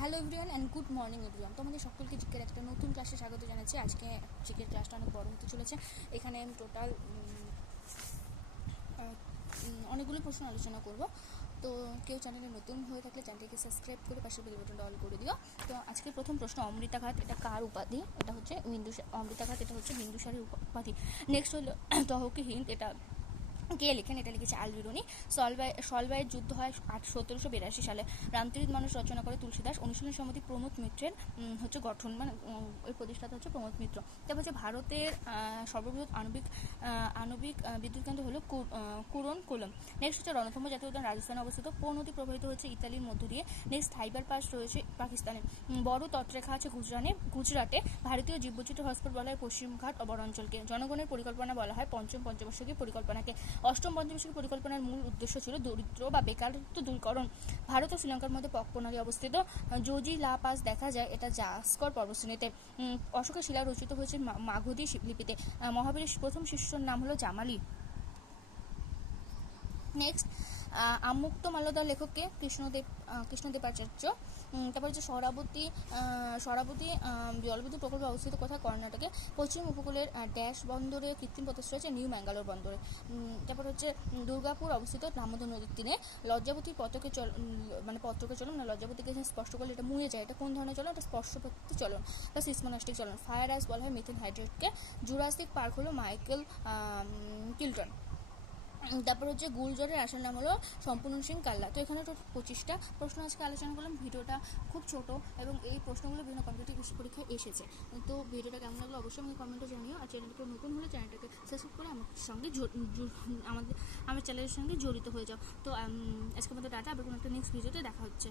Hello everyone and good morning everyone. তোমাদের সকলকে জিকের একটা নতুন ক্লাসে স্বাগত জানাচ্ছি। আজকে জিকের ক্লাসটা অনেক বড় হতে চলেছে। এখানে আমি টোটাল অনেকগুলো প্রশ্ন আলোচনা করব। তো কেউ চ্যানেলে নতুন হয়ে থাকলে চ্যানেলটিকে সাবস্ক্রাইব করে পাশে বেল বাটনটা অল করে দিও। তো আজকের প্রথম প্রশ্ন, অমৃতা ঘাট এটা কার উপাধি? এটা হচ্ছে অমৃতা ঘাট এটা হচ্ছে বিন্দুসারের উপাধি। নেক্সট হলো তহকে হিন্দ, এটা কে লেখেন? এটা লিখেছে আল-বিরুনি। সলবাইয়ের যুদ্ধ হয় 1782 সালে। রামচরিত মানস রচনা করে তুলসীদাস। অনুশীলন সমিতি প্রমোদ মিত্রের হচ্ছে গঠন, মানে এর প্রতিষ্ঠাতা হচ্ছে প্রমোদ মিত্র। তারপর হচ্ছে ভারতের সর্ববৃহৎ আণবিক বিদ্যুৎ কেন্দ্র হলো কুরন কোলম। নেক্সট হচ্ছে রণথম্ভ জাতীয় উদ্যান রাজস্থানে অবস্থিত। পো নদী প্রবাহিত হচ্ছে ইতালির মধ্য দিয়ে। নেক্সট খাইবার পাস রয়েছে পাকিস্তানে। বড় তৎরেখা আছে গুজরাটে। ভারতীয় জীববৈচিত্র্য হটস্পট বলা হয় পশ্চিমঘাট অঞ্চলকে। জনগণের পরিকল্পনা বলা হয় পঞ্চম পঞ্চবার্ষিকী পরিকল্পনাকে। অষ্টম পঞ্চবার্ষিকী পরিকল্পনার মূল উদ্দেশ্য ছিল দরিদ্র বা বেকারত্ব দূরীকরণ। ভারত ও শ্রীলঙ্কার মধ্যে প্রণালী অবস্থিত। জোজি লা পাস দেখা যায় এটা জাস্কর পর্বতশ্রেণীতে। অশোকের শিলা রচিত হয়েছে মাগধী লিপিতে। মহাবীরের প্রথম শিষ্যর নাম হলো জামালি। নেক্সট, আমুক্ত মাল্যদার লেখককে? কৃষ্ণদেবাচার্য। তারপর হচ্ছে সরাবতী জলবিদ্যুৎ প্রকল্প অবস্থিত কোথায়? কর্ণাটকে। পশ্চিম উপকূলের ড্যাশ বন্দরে কৃত্রিম পথশ্রয় আছে নিউ ম্যাঙ্গালোর বন্দরে। তারপর হচ্ছে দুর্গাপুর অবস্থিত দামোদর নদীর তীরে। লজ্জাবতীর পত্রকে চলন, মানে লজ্জাবতীকে স্পষ্ট করলে এটা মুয়ে যায়। এটা কোন ধরনের চলন? এটা স্পর্শপত্তি চলন বা সিসমোনাস্টিক চলন। ফায়ার আইস বলা হয় মিথেন হাইড্রেটকে। জুরাসিক পার্ক হলো মাইকেল কিল্টন। তারপর হচ্ছে গুলজরের আসল নাম হলো সম্পূর্ণ সিং কাল্লা। তো এখানে টোটাল 25টা প্রশ্ন আজকে আলোচনা করলাম। ভিডিওটা খুব ছোট এবং এই প্রশ্নগুলো বিভিন্ন কম্পিটিটিভ পরীক্ষায় এসেছে। তো ভিডিওটা কেমন লাগলো অবশ্যই আমাকে কমেন্টে জানিও। আর চ্যানেলকে নতুন হলে চ্যানেলটাকে সাবস্ক্রাইব করে আমার চ্যানেলের সঙ্গে জড়িত হয়ে যাও। তো আজকের মতো টাটা, আবার কোনো একটা নেক্সট ভিডিওতে দেখা হচ্ছে।